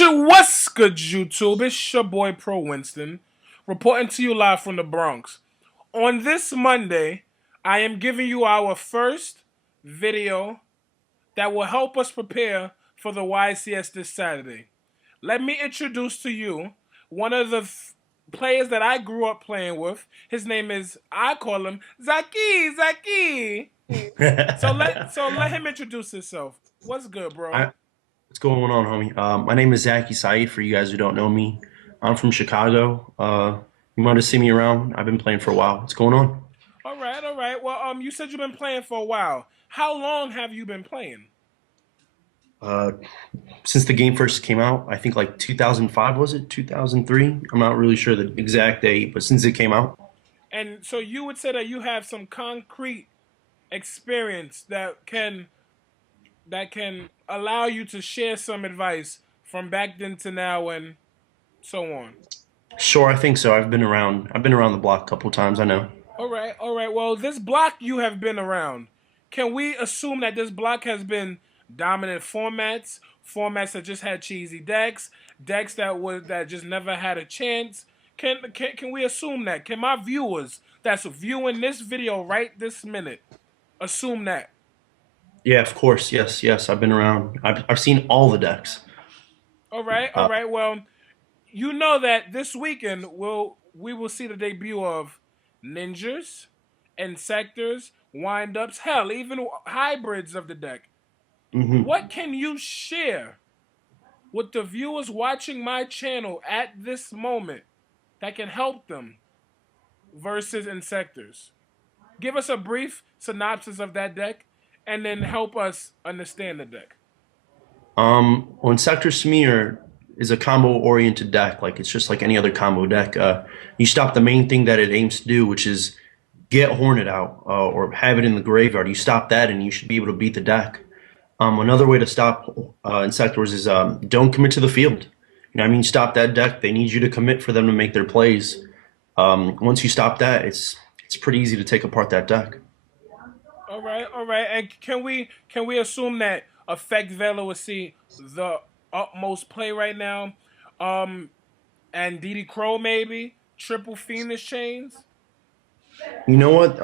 What's good, YouTube? It's your boy Pro Winston, reporting to you live from the Bronx. On this Monday, I am giving you our first video that will help us prepare for the YCS this Saturday. Let me introduce to you one of the players that I grew up playing with. His name is, I call him Zaki. So let him introduce himself. What's good, bro? I, what's going on, homie? My name is Zaki Saeed, for you guys who don't know me. I'm from Chicago. You might have seen me around. I've been playing for a while. What's going on? All right. Well, you said you've been playing for a while. How long have you been playing? Uh, since the game first came out, I think like 2005, was it? 2003? I'm not really sure the exact date, but since it came out. And so you would say that you have some concrete experience that can allow you to share some advice from back then to now and so on. Sure, I think so. I've been around the block a couple times, I know. All right. Well, this block you have been around. Can we assume that this block has been dominant formats that just had cheesy decks that just never had a chance? Can we assume that? Can my viewers that's viewing this video right this minute assume that? Yeah, of course. Yes, yes. I've been around. I've seen all the decks. All Uh, right. Well, you know that this weekend we will see the debut of ninjas, Inzektors, wind-ups, hell, even hybrids of the deck. mhm. What can you share with the viewers watching my channel at this moment that can help them versus Inzektors? Give us a brief synopsis of that deck and then help us understand the deck. When sectors to me is a combo-oriented deck. Like it's just like any other combo deck. You stop the main thing that it aims to do, which is get Hornet out or have it in the graveyard. You stop that, and you should be able to beat the deck. Another way to stop Insectors is don't commit to the field. You know, what I mean, stop that deck. They need you to commit for them to make their plays. Once you stop that, it's pretty easy to take apart that deck. All right. And can we assume that Effect Vela will see the utmost play right now? Um, and DD Crow maybe triple Phoenix chains. You know what?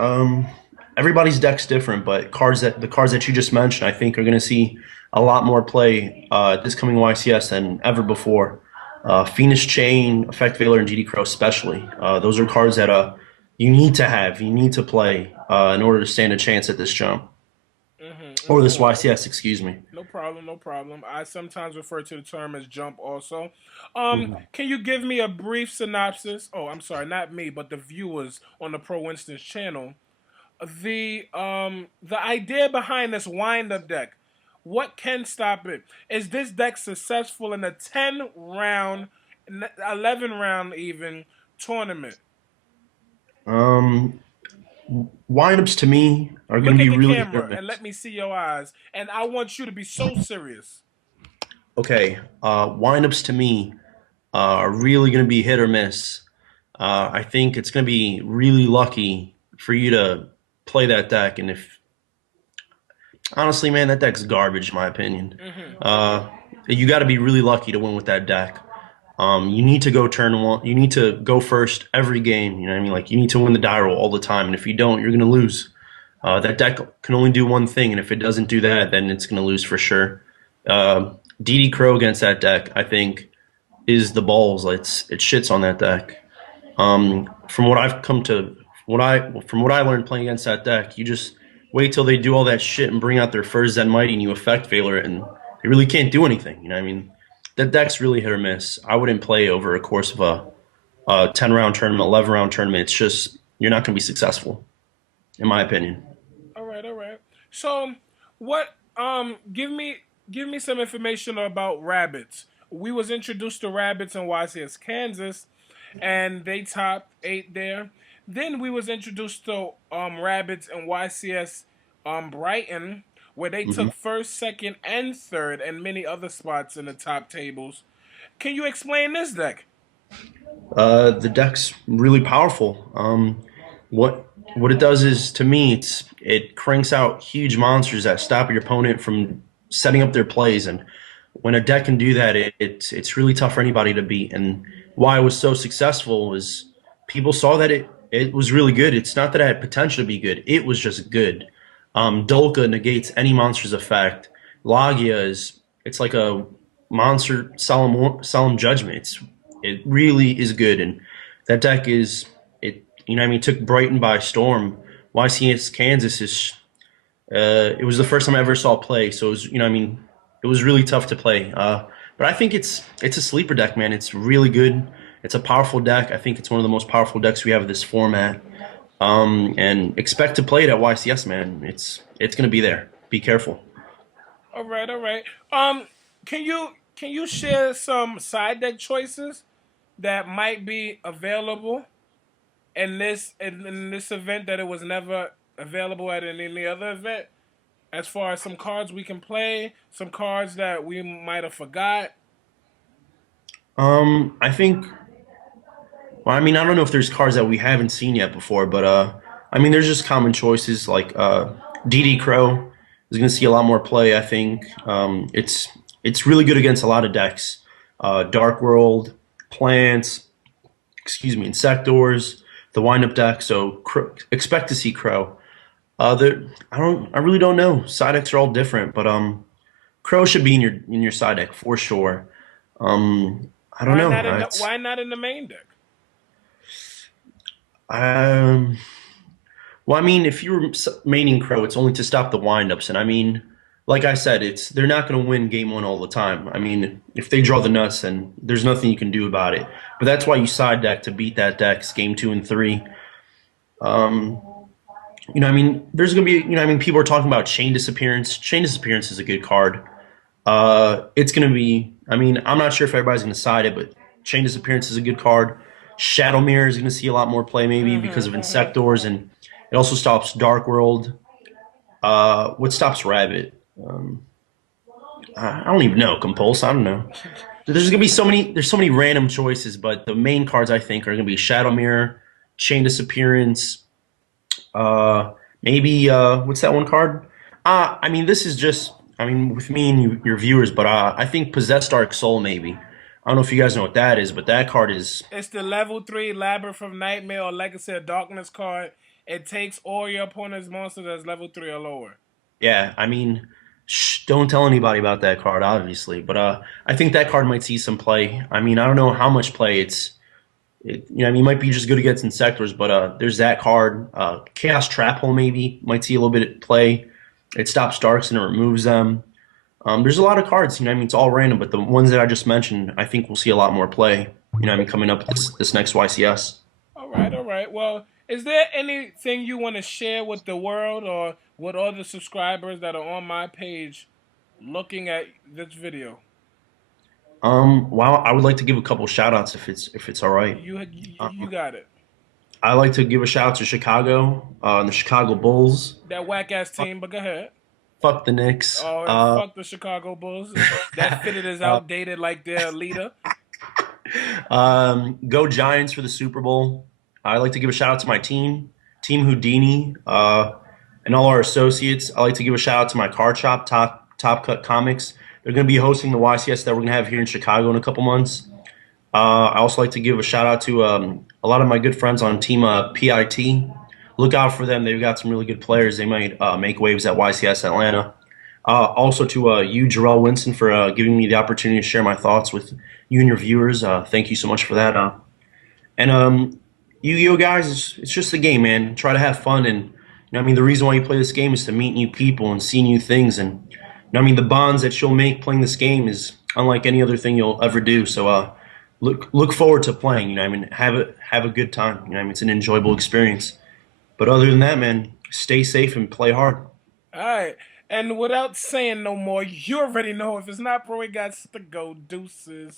Everybody's deck's different, but the cards that you just mentioned, I think, are going to see a lot more play this coming YCS than ever before. Phoenix Chain, Effect Veiler, and GD Crow especially. Those are cards that you need to play in order to stand a chance at this jump or this YCS. Excuse me. No problem, no problem. I sometimes refer to the term as jump also. Mhm. Can you give me a brief synopsis? Oh, I'm sorry, not me, but the viewers on the Pro Winston's channel. The idea behind this wind up deck. What can stop it? Is this deck successful in a 10 round, 11 round even tournament? Um, Windups to me are going Look to at be the really hit or camera and miss. let me see your eyes. And I want you to be so serious. Okay, windups to me are really going to be hit or miss. I think it's going to be really lucky for you to play that deck, and if honestly, man, that deck's garbage, in my opinion. Hmm Uh, you got to be really lucky to win with that deck. You need to go turn one. You need to go first every game. You know what I mean? Like you need to win the die roll all the time, and if you don't, you're gonna lose. That deck can only do one thing, and if it doesn't do that, then it's gonna lose for sure. DD Crow against that deck, I think, is the balls. It shits on that deck. From what I've come to, from what I learned playing against that deck, you just wait till they do all that shit and bring out their first Zen Mighty and you effect Veiler it, and they really can't do anything. You know what I mean? That deck's really hit or miss. I wouldn't play over a course of a 10 round tournament, 11 round tournament. It's just you're not going to be successful, in my opinion. All right. So, what? Give me some information about rabbits. We was introduced to rabbits in YCS Kansas, and they top eight there. Then we was introduced to rabbits in YCS Brighton, where they hmm took first, second, and third, and many other spots in the top tables. Can you explain this deck? The deck's really powerful. What what it does is, to me, it cranks out huge monsters that stop your opponent from setting up their plays. And when a deck can do that, it's really tough for anybody to beat. And why it was so successful was people saw that it was really good. It's not that it had potential to be good; it was just good. Dolka negates any monster's effect. Logia is it's like a monster solemn judgment. It really is good, and that deck is it. You know, what I mean, took Brighton by storm. YCS Kansas is it was the first time I ever saw it play, so it was, you know, I mean, it was really tough to play. But I think it's a sleeper deck, man. It's really good. It's a powerful deck. I think it's one of the most powerful decks we have in this format. And expect to play it at YCS, man. It's gonna be there. Be careful. All right, all right. Can you share some side deck choices that might be available in this event that it was never available at any other event? As far as some cards we can play, some cards that we might have forgot. I think. Well, I mean, I don't know if there's cards that we haven't seen yet before, but I mean, there's just common choices like DD Crow is going to see a lot more play. I think it's really good against a lot of decks. Dark World, Plants, excuse me, Inzektors, the windup deck. So expect to see Crow. I really don't know. Side decks are all different, but Crow should be in your side deck for sure. I don't Why know. not in the It's Why not in the main deck? um. Well, I mean, if you're maining Crow, it's only to stop the windups, and I mean, like I said, it's they're not going to win game one all the time. I mean, if they draw the nuts, then there's nothing you can do about it. But that's why you side deck to beat that deck's game two and three. Um, you know, I mean, there's going to be, you know, I mean, people are talking about Chain Disappearance. Chain Disappearance is a good card. It's going to be, I mean, I'm not sure if everybody's going to side it, but Chain Disappearance is a good card. Shadow Mirror is going to see a lot more play maybe because of Mm-hmm. Inzektors, and it also stops Dark World. What stops Rabbit? I don't even know. Compulse? I don't know. There's gonna be so many. There's so many random choices, but the main cards I think are gonna be Shadow Mirror, Chain Disappearance. Uh, maybe what's that one card? I mean, this is just. I mean, with me and your viewers, but I think Possessed Dark Soul maybe. I don't know if you guys know what that is, but that card is It's the level 3 Labyrinth of Nightmare or Legacy of Darkness card. It takes all your opponent's monsters as level 3 or lower. yeah. I mean, don't tell anybody about that card, obviously, but I think that card might see some play. I mean, I don't know how much play you know, I mean, it might be just good against Inzektors, but there's that card. Chaos Trap Hole maybe might see a little bit of play. It stops Darks and it removes them. There's a lot of cards, you know, I mean, it's all random, but the ones that I just mentioned, I think we'll see a lot more play. You know, I mean, coming up this next YCS. All right, all right. Well, is there anything you want to share with the world or with all the subscribers that are on my page looking at this video? Well, I would like to give a couple shout outs if it's all right. You got it. I like to give a shout out to Chicago, and the Chicago Bulls. That whack ass team, but go ahead. Fuck the Knicks. Oh, and fuck the Chicago Bulls. That fitted is Uh, outdated like their leader. Go Giants for the Super Bowl. I'd like to give a shout out to my team, Team Houdini, and all our associates. I'd like to give a shout out to my card shop, Top Cut Comics. They're going to be hosting the YCS that we're going to have here in Chicago in a couple months. I also like to give a shout out to a lot of my good friends on Team PIT. Look out for them. They've got some really good players. They might make waves at YCS Atlanta. Also to you, Jarrell Winston, for giving me the opportunity to share my thoughts with you and your viewers. Thank you so much for that. And Yu-Gi-Oh guys, it's just a game, man. Try to have fun, and you know, I mean, the reason why you play this game is to meet new people and see new things, and you know, I mean, the bonds that you'll make playing this game is unlike any other thing you'll ever do. So, look forward to playing. You know, I mean, have a good time. You know, I mean, it's an enjoyable experience. But other than that, man, stay safe and play hard. All right. And without saying no more, you already know if it's not pro, it got to go deuces.